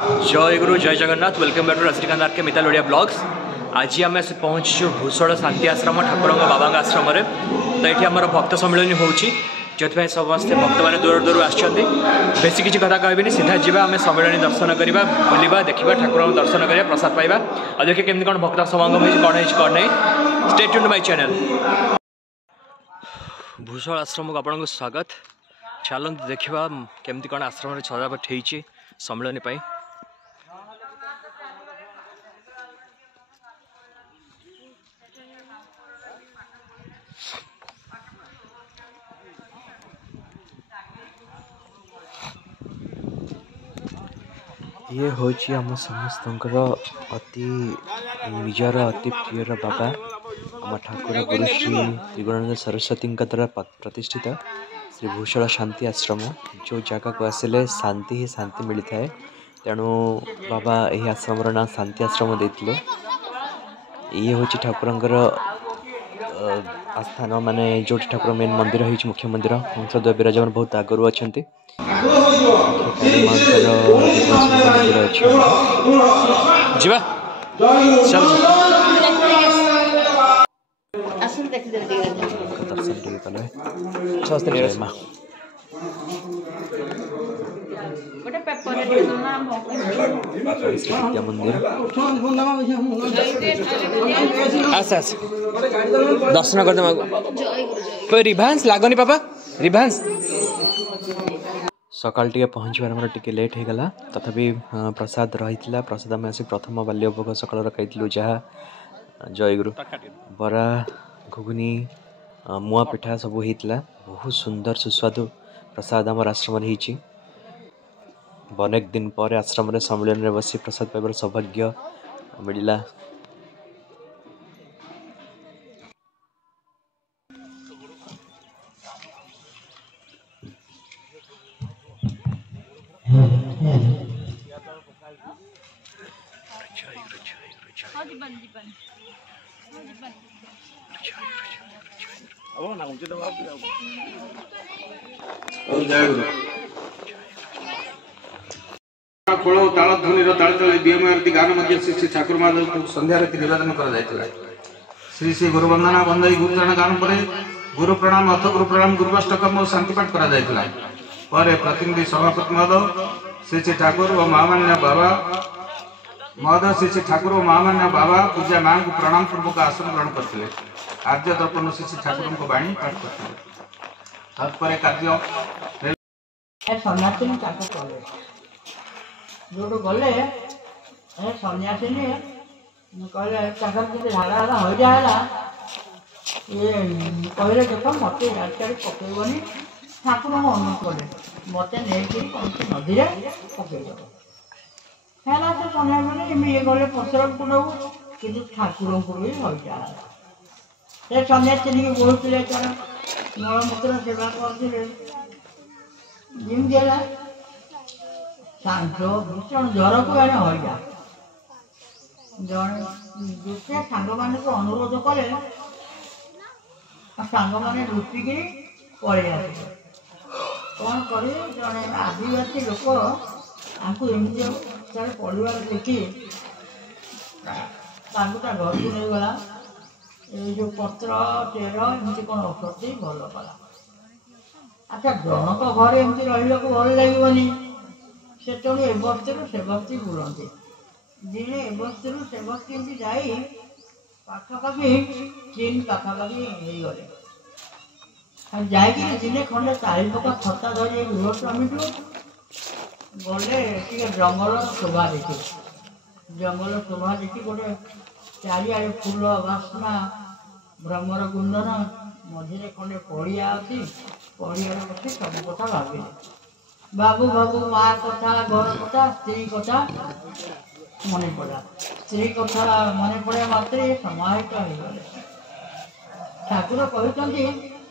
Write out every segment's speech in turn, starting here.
जय गुरु जय Jagannath welcome back to Rajinikanth R K Mittal Odia blogs. आज आम पहुँचु भूषण शांति आश्रम ठाकुर बाबा आश्रम तो ये आम भक्त सम्मिलन हो समस्ते भक्त मैंने दूर दूर आसी किसी कथा कहबी सीधा जावा आम सम्मिलन दर्शन करवा बुलवा देखा ठाकुर दर्शन करवा प्रसाद पाइबा और देखिए केमती कौन भक्त समागम कौन नहीं stay tuned my channel. Bhushan आश्रम को आपको स्वागत। चलते देखा केमती कौन आश्रम सजावट होती सम्मिलन। ये हूँ आम समस्त अति निजर अति प्रियर बाबा आम ठाकुर गुरु श्री त्रिगुणानंद सरस्वती द्वारा प्रतिष्ठित श्री भूषण शांति आश्रम। जो जगह को आसिले शांति ही शांति मिलता है, तेणु बाबा यही आश्रम ना शांति आश्रम देते। ये हूँ ठाकुर आस्थान माने जो ठाकुर मेन मंदिर हो मुख्य मंदिर हंसदेव विराजमान बहुत आगु अच्छा मंदिर दर्शन कर रिभांस लागनी पापा रिभांस सकाल टे पहुँचबार मोर टे लेट हो गला तथापि प्रसाद रही प्रसाद आम आस प्रथम बाल्यभोग सकाल खाई जहाँ जय गुरु बरा घुगुनी मुआ पिठा सब होता बहुत सुंदर सुस्वादु प्रसाद आम आश्रम हो। अनेक दिन पर आश्रम सम्मेलन में बसी प्रसाद पाइबार सौभाग्य मिलला। खोल ताल ध्वनि ताल तले बीएम आरती गान मध्य श्री ठाकुर माधव संध्या आरती निवेदन कर श्री श्री गुरु वंदना बंदई गुरुचरण गान पर गुरु प्रणाम अथ गुरु प्रणाम गुरुष्टकम और शांतिपाठ कर प्रतिनिधि सभापति महोदय श्री श्री ठाकुर और महामान्य बाबा महोदय श्री श्री ठाकुर और महामान्य बाबा पूजा मां को प्रणाम पूर्वक आसन ग्रहण करते आर्य दर्पण श्री श्री ठाकुर को बाणी पाठ करते कार्य जो गले सन्यासिनी कहले झाड़ा हो जाएगा ये कहले देख मत इे पकड़बनी ठाकुर अनुरोध कले मत नहीं नदी पकईद है से सन्यासिनी ये गले पसर कुंड कि ठाकुर को भी हो जाए सन्यासिनी की बहुत मलमूत्र सेवा करते जिमला भीषण ज्वर को एने हईजा जड़े सांग मान को अनुरोध कले सांग मैंने लुचिकी पलि आस कौन कर जड़े आदिवासी लोक आपको एमती परिवार देखी घर को नहीं गला ये जो पत्र चेर एमती कौन औषधि भल कला। अच्छा जनक घर एमती रहा भल लगे से ए बस्ती से बस्ती बुलती दिने ए बस्ती से बस्ती जाई पाखापाखि चीन पाखापाखि गले जाकि दिने खंडे 4 पका खता धरी गृहस्वामी गले जंगल शोभा देखी जंगल शोभा देखी गोटे चारिआड़े फूल बास्ना भ्रमर गुंदन मझे खंडे पड़िया अच्छी पड़िया बस सब कथा भाविले बाबू बाबू माँ कथा घर कथा स्त्री कथा मन पड़ा स्त्री कथा मन पड़ा मात्र समाहित हो गले ठाकुर कहते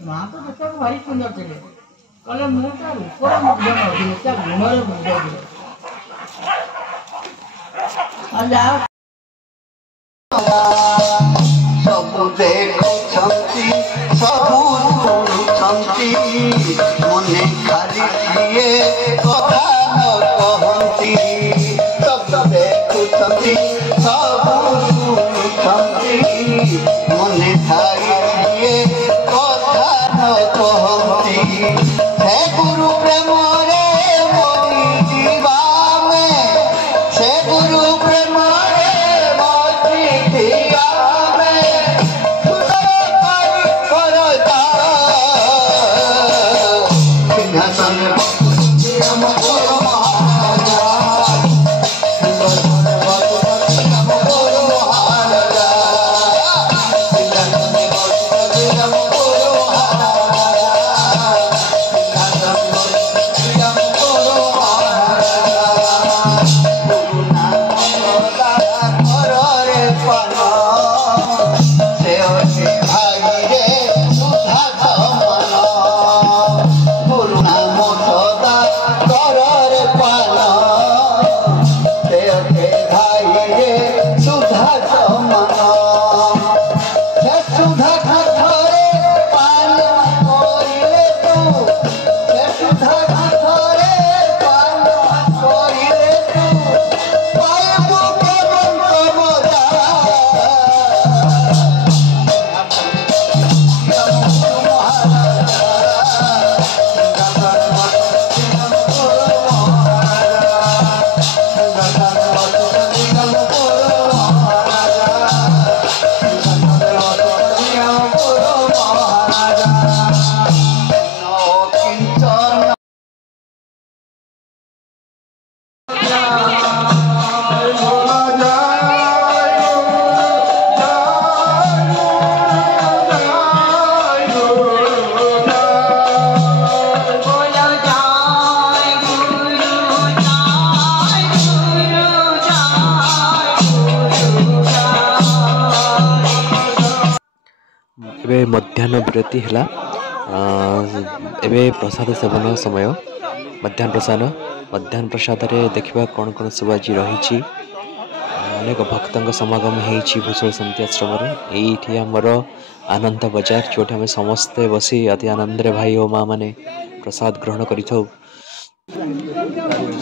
माँ तो देखा भारी सुंदर थे कहले मुझे रूपर मुग्ध नदी गुण मुग्ध सब देखुंती सबू शुणुंती मने खाली किए कथा न कहती ଏବେ ମଧ୍ୟାହ୍ନ ବିରତି ହେଲା। ଏବେ ପ୍ରସାଦ ସେବନ ସମୟ। ମଧ୍ୟାହ୍ନ ପ୍ରସାଦରେ ଦେଖିବା କ'ଣ କ'ଣ ସବୁ ଆଜି ରହିଛି। ଅନେକ ଭକ୍ତଙ୍କ ସମାଗମ ହେଇଛି ଭୂଷଳ ଶାନ୍ତି ଆଶ୍ରମରେ। ଏଇଠି ଆମର ଆନନ୍ଦ ବଜାର, ଯେଉଁଠି ଆମେ ସମସ୍ତେ ବସି ଅତି ଆନନ୍ଦରେ ଭାଇ ଓ ମା ମାନେ ପ୍ରସାଦ ଗ୍ରହଣ କରିଥାଉ।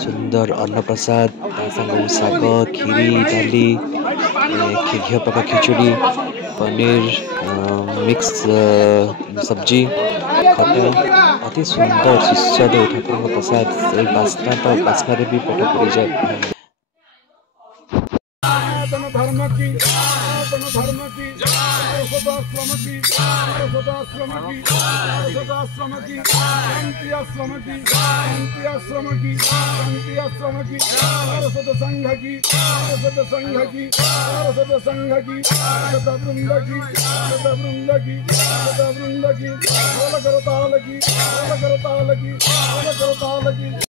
ସୁନ୍ଦର ଅନ୍ନପ୍ରସାଦ, ତା ସାଙ୍ଗକୁ ଶାଗ, କ୍ଷୀରି, ଡାଲି, ଘିଅ ପକା ଖିଚୁଡ଼ି, ପନିର, ମିକ୍ସ ସବଜି, ଖଟା, ଅତି ସୁନ୍ଦର ସୁସ୍ୱାଦୁ ଠାକୁରଙ୍କ ପ୍ରସାଦ। ସେଇ ବାସ୍ନାରେ ବି ପେଟ ପୁରିଯାଏ। धर्म की धर्म की सरस्वताश्रम की सरस्वताश्रम की सरस्वताश्रम की शांति आश्रम की शांति आश्रम की शांति आश्रम की सरस्वत संघ की सरस्वत संघ की सरस्वत संघ की सरस्वत वृंद की सरस्वत वृंद की सरस्वत वृंद की ढोल करताल की ढोल करताल की ढोल करताल की